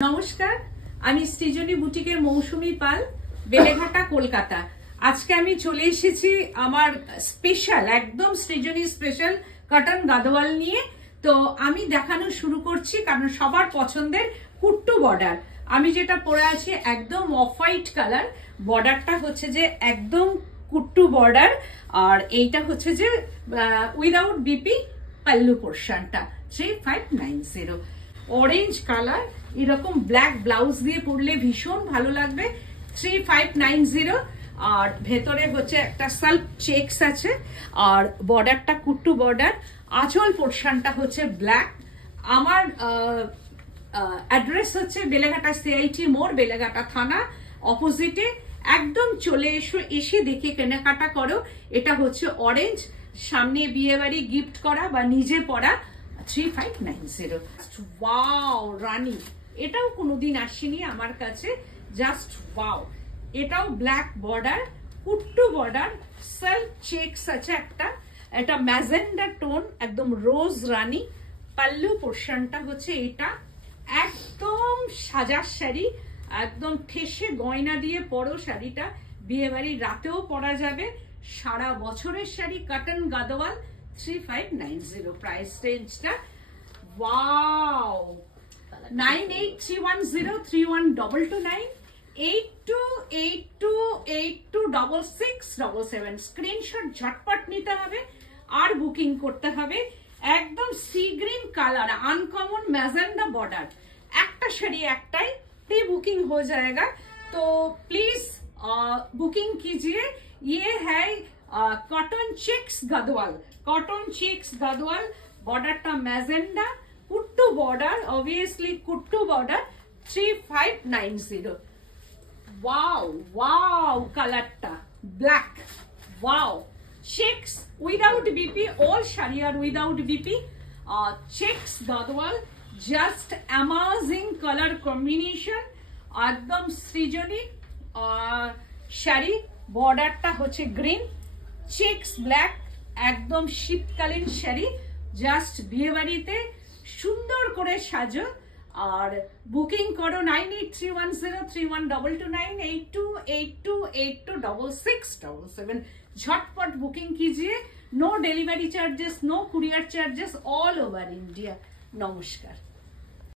নমস্কার, আমি সৃজনী বুটিকের মৌসুমী পাল, বেলেঘাটা, কলকাতা। আজকে আমি চলে এসেছি আমার স্পেশাল, একদম সৃজনী স্পেশাল কটন গাদোয়াল নিয়ে। তো আমি দেখানো শুরু করছি, কারণ সবার পছন্দের কুট্টু বর্ডার। আমি যেটা পরে আছি একদম অফ হোয়াইট কালার, বর্ডারটা হচ্ছে যে একদম কুট্টু বর্ডার, আর এইটা হচ্ছে যে উইদাউট বিপি পাল্লু পোর্শনটা 3590। অরেঞ্জ কালার, এরকম ব্ল্যাক ব্লাউজ দিয়ে পরলে ভীষণ ভালো লাগবে। 3590। আর ভেতরে হচ্ছে একটা সেলফ চেকস আছে, আর বর্ডারটা কুট্টু বর্ডার। আঁচল পোর্শনটা হচ্ছে ব্ল্যাক। আমার অ্যাড্রেস হচ্ছে বেলেঘাটা সিআইটি মোড়, বেলেঘাটা থানা অপোজিটে। একদম চলে এসে দেখে কেনাকাটা করো। এটা হচ্ছে অরেঞ্জ, সামনে বিয়ে বাড়ি গিফট করা বা নিজে পরা। 3590। ওয়াও রানী, এটাও কোনোদিন আসেনি আমার কাছে। Just wow. এটাও ব্ল্যাক বর্ডার, কুট্টু বর্ডার, সেলফ চেকস আছে একটা। এটা ম্যাজেন্ডা টোন, একদম রোজ রানী। পাল্লু পোর্শনটা হচ্ছে এটা। একদম সাজার শাড়ি, একদম ঠেসে গয়না দিয়ে পরো শাড়িটা। বিয়ে বাড়ির রাতেও পরা যাবে, সারা বছরের শাড়ি। কটন গাদোয়াল 3590 প্রাইস রেঞ্জটা। ওয়াও। 9831031229 8282826677 স্ক্রিনশট ঝটপট নিতে হবে আর বুকিং করতে হবে। একদম sea green colour, uncommon magenta border. একটা শাড়ি একটাই, प्री बुकिंग हो जाएगा। तो प्लीज बुकिंग कीजिए। ये है cotton checks Gadwal, cotton checks Gadwal. बॉर्डरটা magenta, kuttu border, obviously kuttu border. 3590। Wow wow, कलरটা black. Wow. Checks without BP, all sari আর without BP. Checks Gadwal, just amazing colour combination, একদম সৃজনী শাড়ি। বর্ডারটা হচ্ছে গ্রিন, চেকস ব্ল্যাক, একদম শীতকালীন শাড়ি। জাস্ট বিয়ে বাড়িতে সুন্দর করে সাজো আর বুকিং করো। 9831031229 8282826677। झटपट बुकिंग कीजिए। No delivery charges, no courier charges, all over India. नमस्कार।